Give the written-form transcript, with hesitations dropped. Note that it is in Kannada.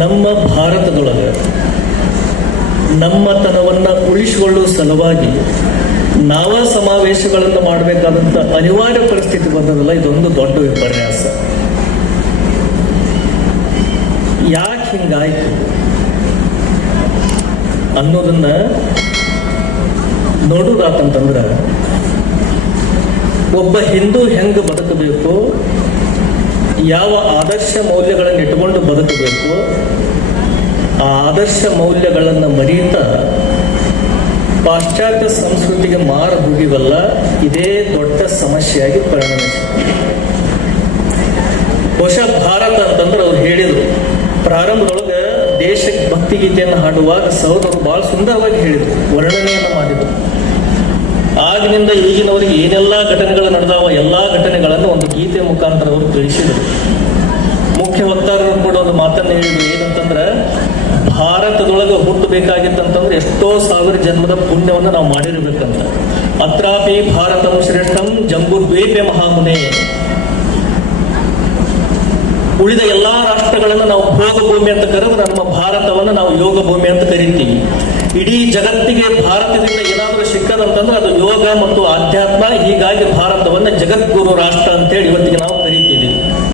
ನಮ್ಮ ಭಾರತದೊಳಗೆ ನಮ್ಮತನವನ್ನು ಉಳಿಸಿಕೊಳ್ಳುವ ಸಲುವಾಗಿ ನಾವ ಸಮಾವೇಶಗಳನ್ನು ಮಾಡಬೇಕಾದಂಥ ಅನಿವಾರ್ಯ ಪರಿಸ್ಥಿತಿ ಬಂದದಲ್ಲ, ಇದೊಂದು ದೊಡ್ಡ ವಿಪರ್ಯಾಸ. ಯಾಕೆ ಹಿಂಗಾಯ್ತು ಅನ್ನೋದನ್ನ ನೋಡುವುದಾತಂತಂದ್ರೆ, ಒಬ್ಬ ಹಿಂದೂ ಹೆಂಗೆ ಬದುಕಬೇಕು, ಯಾವ ಆದರ್ಶ ಮೌಲ್ಯಗಳನ್ನು ಇಟ್ಟುಕೊಂಡು ಬದುಕಬೇಕು, ಆ ಆದರ್ಶ ಮೌಲ್ಯಗಳನ್ನು ಮರೆಯುತ್ತಾ ಪಾಶ್ಚಾತ್ಯ ಸಂಸ್ಕೃತಿಗೆ ಮಾರು ಹೋಗಿವಲ್ಲ, ಇದೇ ದೊಡ್ಡ ಸಮಸ್ಯೆಯಾಗಿ ಪರಿಣಮಿಸಿದೆ. ಬಹುಶಃ ಭಾರತ ಅಂತಂದ್ರೆ ಅವ್ರು ಹೇಳಿದರು, ಪ್ರಾರಂಭದೊಳಗೆ ದೇಶಕ್ಕೆ ಭಕ್ತಿಗೀತೆಯನ್ನು ಹಾಡುವಾಗ ಸಹೋದರರು ಬಹಳ ಸುಂದರವಾಗಿ ಹೇಳಿದರು, ವರ್ಣನೆಯನ್ನು ಮಾಡಿದರು. ಆಗಿನಿಂದ ಈಗಿನವರಿಗೆ ಏನೆಲ್ಲ ಘಟನೆಗಳು ನಡೆದಾವ, ಎಲ್ಲ ಘಟನೆಗಳನ್ನು ಒಂದು ಗೀತೆ ಮುಖಾಂತರ ಅವರು ತಿಳಿಸಿದರು. ಮುಖ್ಯ ವಕ್ತಾರರು ಕೂಡ ಒಂದು ಮಾತನ್ನು ಹೇಳಿದ್ರು, ಏನಂತಂದ್ರೆ ಭಾರತದೊಳಗೆ ಹುಟ್ಟಬೇಕಾಗಿತ್ತಂತಂದ್ರೆ ಎಷ್ಟೋ ಸಾವಿರ ಜನ್ಮದ ಪುಣ್ಯವನ್ನು ನಾವು ಮಾಡಿರ್ಬೇಕಂತ. ಅತ್ರಾಪಿ ಭಾರತಂ ಶ್ರೇಷ್ಠಂ ಜಂಬುದ್ವೀಪೆ ಮಹಾಮುನೆ. ಉಳಿದ ಎಲ್ಲಾ ರಾಷ್ಟ್ರಗಳನ್ನು ನಾವು ಭೋಗ ಭೂಮಿ ಅಂತ ಕರೆದು ನಮ್ಮ ಭಾರತವನ್ನು ನಾವು ಯೋಗ ಭೂಮಿ ಅಂತ ಕರಿತೀವಿ. ಇಡೀ ಜಗತ್ತಿಗೆ ಭಾರತದಿಂದ ಏನಾದರೂ ಸಿಕ್ಕದಂತಂದ್ರೆ ಅದು ಯೋಗ ಮತ್ತು ಆಧ್ಯಾತ್ಮ. ಹೀಗಾಗಿ ಭಾರತವನ್ನು ಜಗದ್ಗುರು ರಾಷ್ಟ್ರ ಅಂತೇಳಿ ಇವತ್ತಿಗೆ ನಾವು